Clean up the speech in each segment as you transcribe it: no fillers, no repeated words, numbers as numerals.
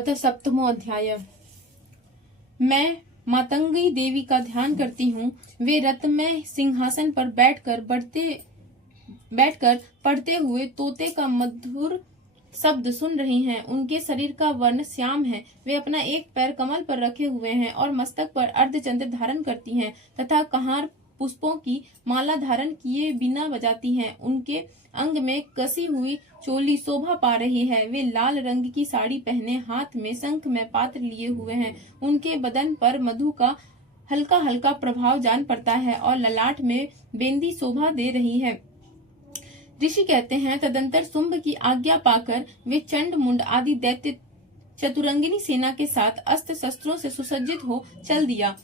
अतः सप्तमो अध्याय। मैं मातंगी देवी का ध्यान करती हूँ। वे रत्नमय सिंहासन पर बैठकर पढ़ते हुए तोते का मधुर शब्द सुन रही हैं। उनके शरीर का वर्ण श्याम है। वे अपना एक पैर कमल पर रखे हुए हैं और मस्तक पर अर्धचंद्र धारण करती हैं तथा कहार पुष्पों की माला धारण किए बिना बजाती हैं। उनके अंग में कसी हुई चोली शोभा पा रही है। वे लाल रंग की साड़ी पहने हाथ में शंख में पात्र लिए हुए हैं। उनके बदन पर मधु का हल्का हल्का प्रभाव जान पड़ता है और ललाट में बेंदी शोभा दे रही है। ऋषि कहते हैं, तदंतर शुंभ की आज्ञा पाकर वे चंड मुंड आदि दैत्य चतुरंगिनी सेना के साथ अस्त्र शस्त्रों से सुसज्जित हो चल दिया।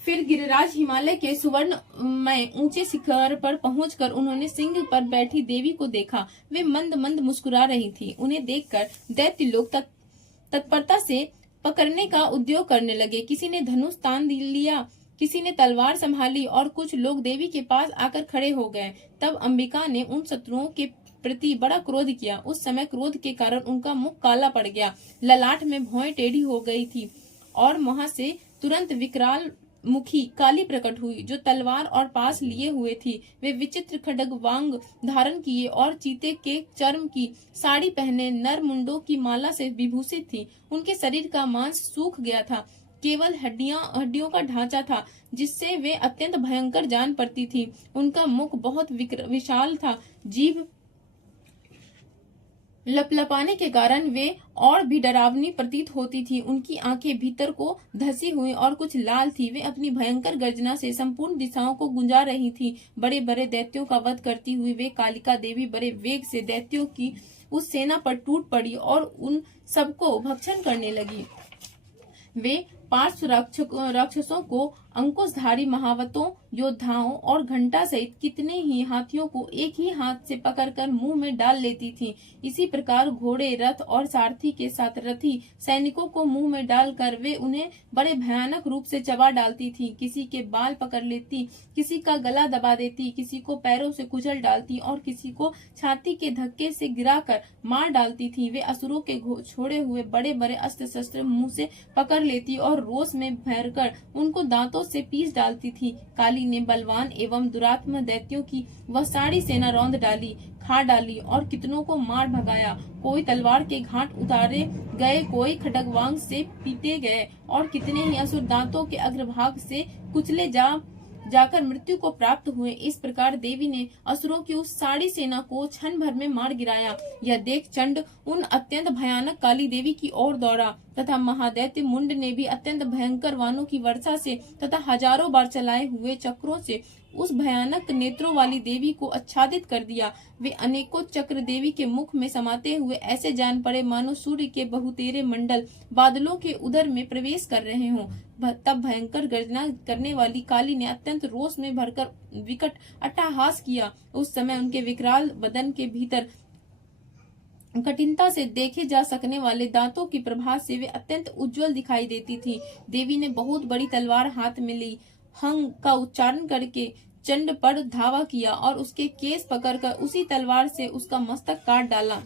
फिर गिरिराज हिमालय के सुवर्णमय ऊंचे शिखर पर पहुंचकर उन्होंने सिंह पर बैठी देवी को देखा। वे मंद मंद मुस्कुरा रही थी। उन्हें देखकर दैत्य लोग तत्परता से पकड़ने का उद्योग करने लगे। किसी ने धनुष तान लिया, किसी ने तलवार संभाली और कुछ लोग देवी के पास आकर खड़े हो गए। तब अंबिका ने उन शत्रुओं के प्रति बड़ा क्रोध किया। उस समय क्रोध के कारण उनका मुख काला पड़ गया, ललाट में भौं टेढ़ी हो गई थी और वहां से तुरंत विकराल मुखी काली प्रकट हुई, जो तलवार और पास लिए हुए थी। वे विचित्र खड्गवांग धारण किए और चीते के चर्म की साड़ी पहने नर मुंडों की माला से विभूषित थी। उनके शरीर का मांस सूख गया था, केवल हड्डियों का ढांचा था, जिससे वे अत्यंत भयंकर जान पड़ती थी। उनका मुख बहुत विशाल था, जीभ लपलपाने के कारण वे और भी डरावनी प्रतीत होती थी। उनकी आंखें भीतर को धसी हुई और कुछ लाल थी। वे अपनी भयंकर गर्जना से संपूर्ण दिशाओं को गुंजा रही थी। बड़े बड़े दैत्यों का वध करती हुई वे कालिका देवी बड़े वेग से दैत्यों की उस सेना पर टूट पड़ी और उन सबको भक्षण करने लगी। वे पार्श्व राक्षसों को, अंकुशधारी महावतों, योद्धाओं और घंटा सहित कितने ही हाथियों को एक ही हाथ से पकड़कर मुंह में डाल लेती थी। इसी प्रकार घोड़े, रथ और सारथी के साथ रथी सैनिकों को मुंह में डालकर वे उन्हें बड़े भयानक रूप से चबा डालती थी। किसी के बाल पकड़ लेती, किसी का गला दबा देती, किसी को पैरों से कुचल डालती और किसी को छाती के धक्के से गिराकर मार डालती थी। वे असुरों के छोड़े हुए बड़े बड़े अस्त्र शस्त्र मुंह से पकड़ लेती और रोष में भरकर उनको दांतों से पीस डालती थी। काली ने बलवान एवं दुरात्म दैत्यों की वह सारी सेना रौंद डाली, खा डाली और कितनों को मार भगाया। कोई तलवार के घाट उतारे गए, कोई खड्गवांग से पीटे गए और कितने ही असुर दांतों के अग्रभाग से कुचले जाकर मृत्यु को प्राप्त हुए। इस प्रकार देवी ने असुरों की उस सारी सेना को क्षण भर में मार गिराया। यह देख चंड उन अत्यंत भयानक काली देवी की ओर दौड़ा तथा महादैत्य मुंड ने भी अत्यंत भयंकर वाणों की वर्षा से तथा हजारों बार चलाए हुए चक्रों से उस भयानक नेत्रों वाली देवी को आच्छादित कर दिया। वे अनेकों चक्र देवी के मुख में समाते हुए ऐसे जान पड़े मानो सूर्य के बहुतेरे मंडल बादलों के उदर में प्रवेश कर रहे हों। तब भयंकर गर्जना करने वाली काली ने अत्यंत रोष में भरकर विकट अट्टहास किया। उस समय उनके विकराल बदन के भीतर कठिनता से देखे जा सकने वाले दांतों की प्रभा से वे अत्यंत उज्जवल दिखाई देती थी। देवी ने बहुत बड़ी तलवार हाथ में ली, हंग का उच्चारण करके चंड पर धावा किया और उसके केस पकड़कर उसी तलवार से उसका मस्तक काट डाला।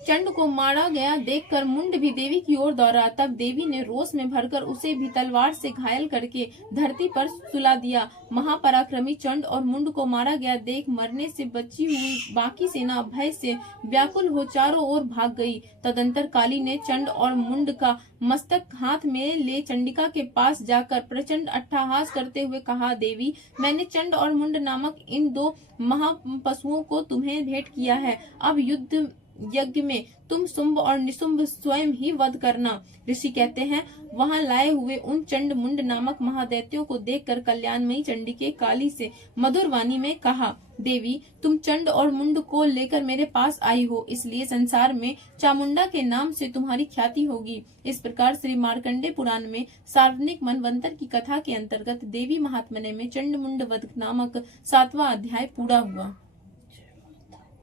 चंड को मारा गया देखकर मुंड भी देवी की ओर दौड़ा। तब देवी ने रोष में भरकर उसे भी तलवार से घायल करके धरती पर सुला दिया। महापराक्रमी चंड और मुंड को मारा गया देख मरने से बची हुई बाकी सेना भय से व्याकुल हो चारों ओर भाग गई। तदंतर काली ने चंड और मुंड का मस्तक हाथ में ले चंडिका के पास जाकर प्रचंड अट्टहास करते हुए कहा, देवी, मैंने चंड और मुंड नामक इन दो महापशुओं को तुम्हें भेंट किया है। अब युद्ध यज्ञ में तुम शुंभ और निशुंभ स्वयं ही वध करना। ऋषि कहते हैं, वहां लाए हुए उन चंड मुंड नामक महादैत्यों को देखकर कल्याणमयी चंडिके काली से मधुर वाणी में कहा, देवी, तुम चंड और मुंड को लेकर मेरे पास आई हो, इसलिए संसार में चामुंडा के नाम से तुम्हारी ख्याति होगी। इस प्रकार श्री मार्कंडे पुराण में सार्वजनिक मनवंतर की कथा के अंतर्गत देवी महात्म्य में चंड मुंड वध नामक 7वां अध्याय पूरा हुआ।